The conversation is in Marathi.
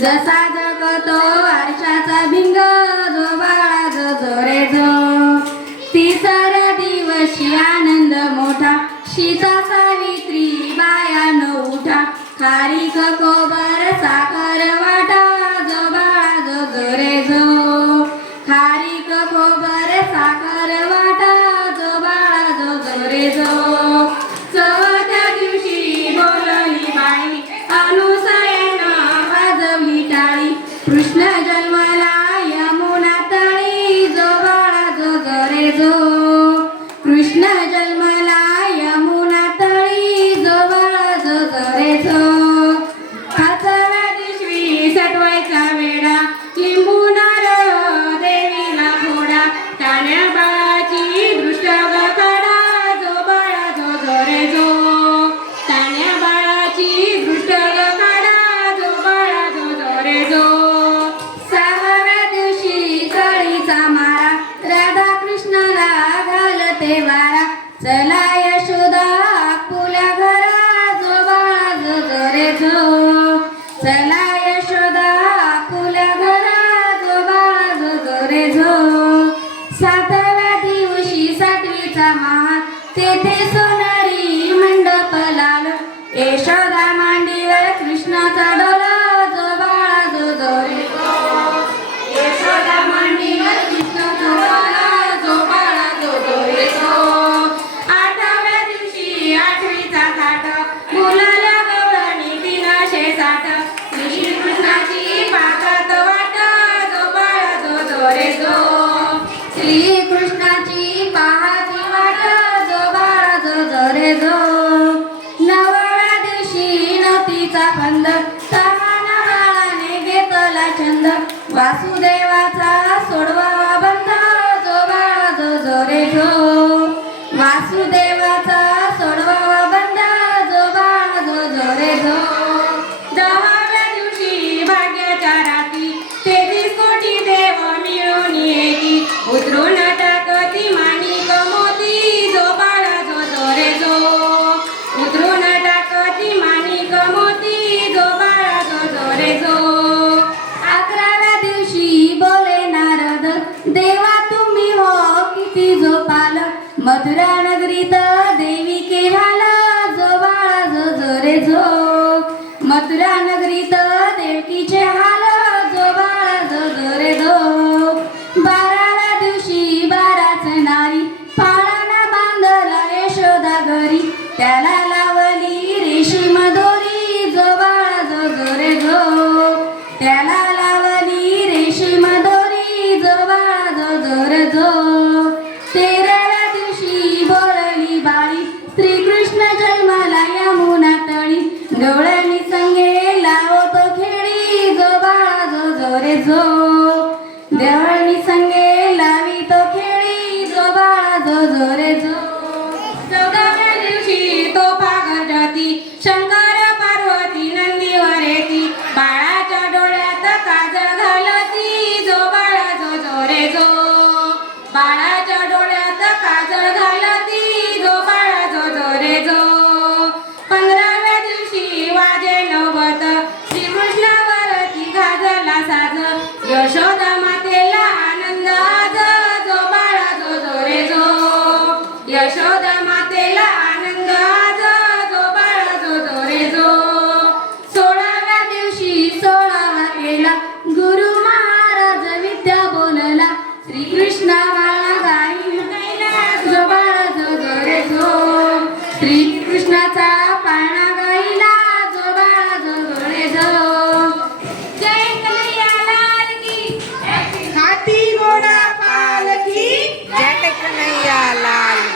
जसा जगतो आरशाचा भिंग जो बाळा जो जो रे जो तिसऱ्या दिवशी आनंद मोठा सीता सावित्री बायान उठा. खारी कोबर सातव्या दिवशी सातवीचा महाल तेथे सोनारी मंडप लाल यशोदा मांडीवर कृष्णाचा डोला जो बाळा जो जो रे यशोदा मांडीवर कृष्णाचा डोला जो बाळा जो जो रे जो आठव्या दिवशी आठवीचा थाट मुलाला गवळणी तीनशे साठ. श्री कृष्णाची पाकात वाट जो बाळा जो जो रे जो श्री कृष्णाची पाहाची वाट जोबाळा जो जो रे जो. नवव्या दिवशी नवतीचा फंद तहाना बाळाने घेतला छंद. वासुदेवाचा सोडवा बंध जोबाळा जो जो रे जो. वासुदेवाचा जो जो रे जो उतरून टाकती माणिक मोती जो बाळा जो जो रे जो अकराव्या दिवशी बोले नारद देवा तुम्ही हो किती झोपाल मथुरा नगरीत देवी केहाल जो बाळा जो जो रे जो मथुरा नगरीत देवकीचे हाल त्याला लावली रेशीम दोरी जो वाजो जोर जो. तेराव्या दिवशी बोलली बाळी श्रीकृष्ण जन्माला यमुना तळी गवळणी संगे लावतो खेळी जो बाळा जोरे जो. रे देवळणी संगे लावी तो खेळी जो बाळा जो जो. 有时候呢